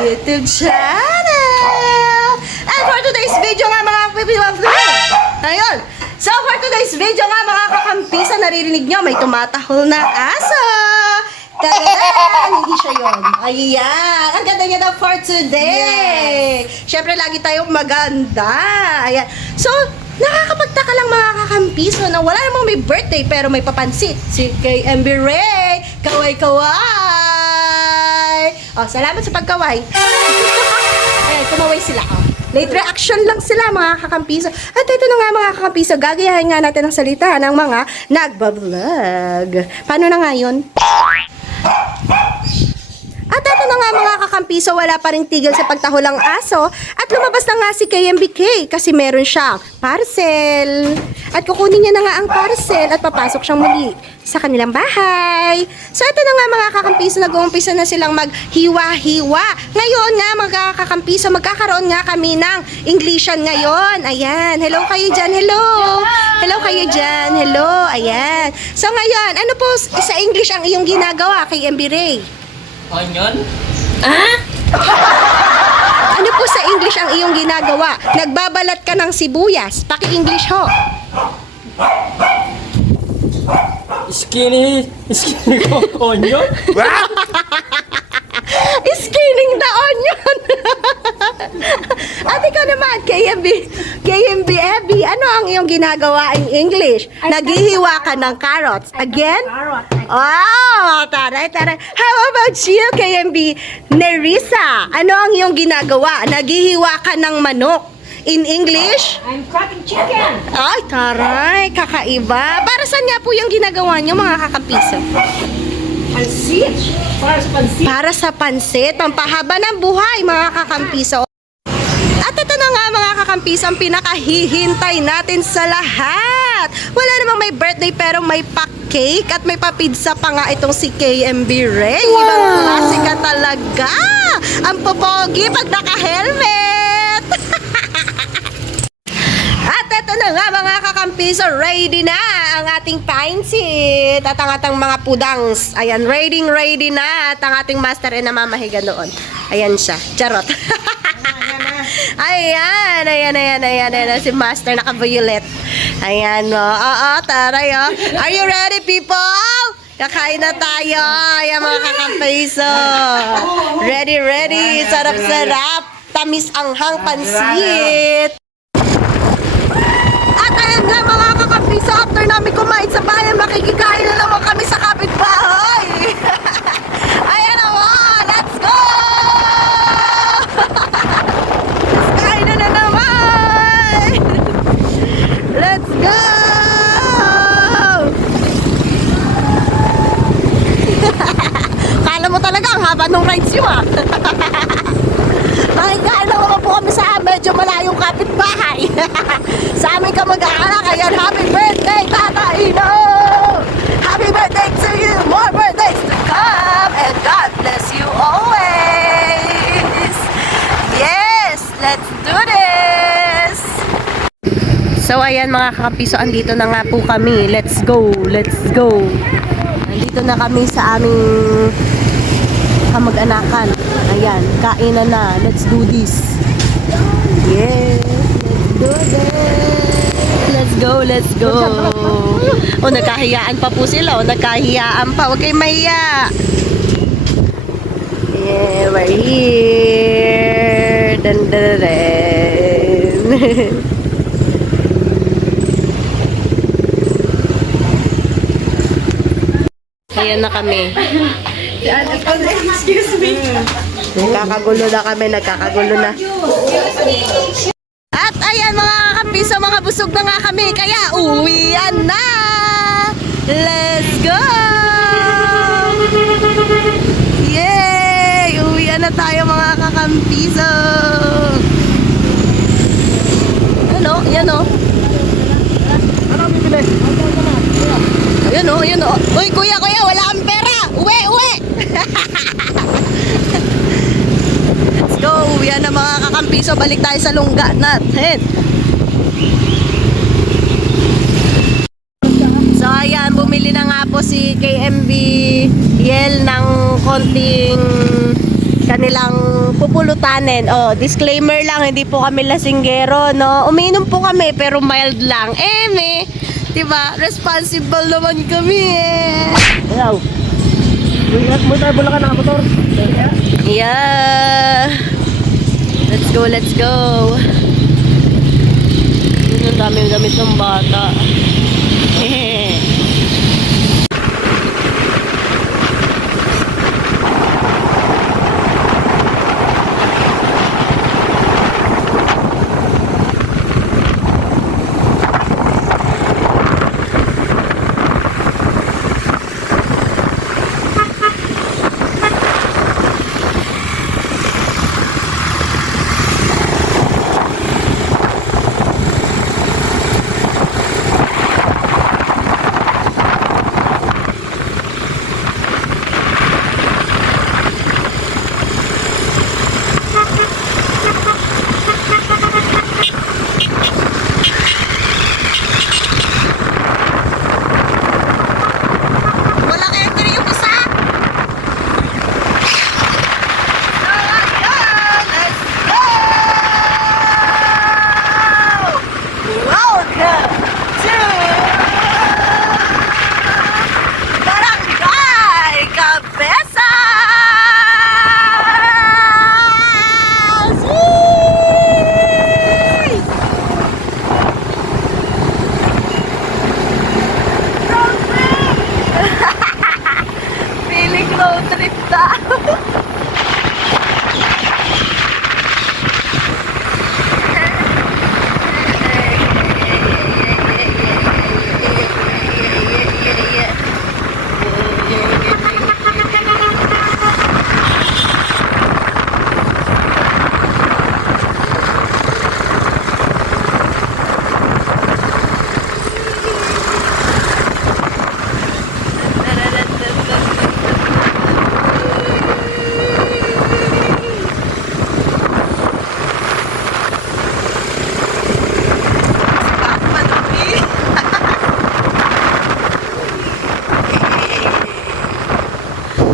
YouTube channel. And for today's video nga mga ayun. So for today's video nga mga kakampisa, naririnig nyo, may tumatahol na aso. Tadaan! Hindi siya yun. Ayan. Ang ganda niya daw for today. Siyempre, lagi tayong maganda. Ayan. So, nakakapagtaka lang mga kakampiso na wala namang may birthday pero may papansit. Si KMB Ray. Kaway-kaway. Oh, salamat sa pagkaway. Ayan, kumaway sila. Oh. Late reaction lang sila mga kakampiso. At ito na nga mga kakampiso, gagayahin nga natin ang salita ng mga nagbablog. Paano na nga yun? At ito na nga mga kakampiso, wala pa rin tigil sa pagtahol ng aso at lumabas na nga si KMBK kasi meron siyang parcel. At kukunin niya na nga ang parcel at papasok siyang muli sa kanilang bahay. So ito na nga mga kakampiso, nag-uumpisa na silang maghiwa-hiwa. Ngayon nga mga kakampiso, magkakaroon nga kami ng Englishan ngayon. Ayan, hello kayo dyan, hello. Hello kayo dyan, hello. Ayan. So ngayon, ano po sa English ang iyong ginagawa kay MB Ray? Onion? Ano po sa English ang iyong ginagawa? Nagbabalat ka ng sibuyas. Paki-English ho. Skinny ko onion? Skinning the onion. At ikaw naman, KMB Abby, ano ang iyong ginagawa in English? Naghihiwa ka ng carrots. Again? Oh, taray. How about you, KMB Nerissa? Ano ang iyong ginagawa? Naghihiwa ka ng manok. In English? I'm cutting chicken. Ay, taray, kakaiba. Para saan nga po yung ginagawa niyo mga kakampiso? Pansit. Para sa pansit. Para sa pansit, pampahaba ng buhay mga kakampiso. At ito na nga mga kakampiso, ang pinakahihintay natin sa lahat. Wala namang may birthday pero may pa-cake at may pa-pizza pa nga itong si KMB Ray. Ibang klase ka talaga. Ang popogi pag naka-helmet. At ito na nga mga kakampiso, ready na ang ating pansit at ang ating mga pudangs. Ayan, ready na at ang ating master ay namamahiga noon. Ayan siya, charot. Ayan, si master naka-violet. Ayan, taray, oh. Are you ready, people? Kakain na tayo. Ayan mga kakampiso. Ready. Sarap-sarap. Tamis anghang pansit. At ayan nga mga kakampiso, after namin kumain sa bayan, makikikain na naman kami sa kapitbahay. Ayan naman, let's go! Kain na naman! Let's go! Kala mo talaga ang haba ng rides yun ah. Makikain na naman po kami sa medyo malayong kapitbahay. Sa aming kamag-anak, ayan, happy birthday, Tata Ino! Happy birthday to you! More birthdays to come! And God bless you always! Yes! Let's do this! So, ayan mga kakampiso, andito na nga po kami. Let's go! Andito na kami sa aming kamag-anakan. Ayan, kainan na. Let's do this. Yes, let's do this. O, nagkahiyaan pa po sila. Huwag kayong mahiya. Yeah, we're here. Ayan na kami. Excuse me. Nagkakagulo na. At ayan mga kakampiso, mga busog na nga kami, kaya uwian na! Let's go! Yay! Uwian na tayo mga kakampiso! Ano? Yan o. Ano ang bibili? Yan o. Uy, kuya, wala kang pera! Uwi! Let's go! Uwian na mga kakampiso, balik tayo sa lungga natin. So ayan, bumili na nga po si KMB Yel ng konting kanilang pupulutanin. Oh, disclaimer lang, hindi po kami lasinggero, no? Umiinom po kami, pero mild lang. Diba? Responsible naman kami, eh. Ayaw. Ingat mo tayo bulakan ng motor. Yeah. Let's go, let's go. Yun, ang daming gamit ng bata. Wala kaya ito yung isa? So, ayan, let's go! Welcome to Barangay Cabezas! Yay! Feeling road trip na.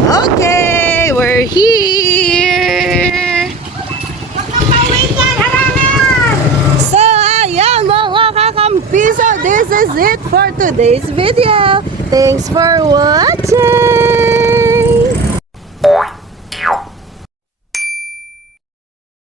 Okay, we're here. So, ayan mga kakampiso, this is it for today's video. Thanks for watching.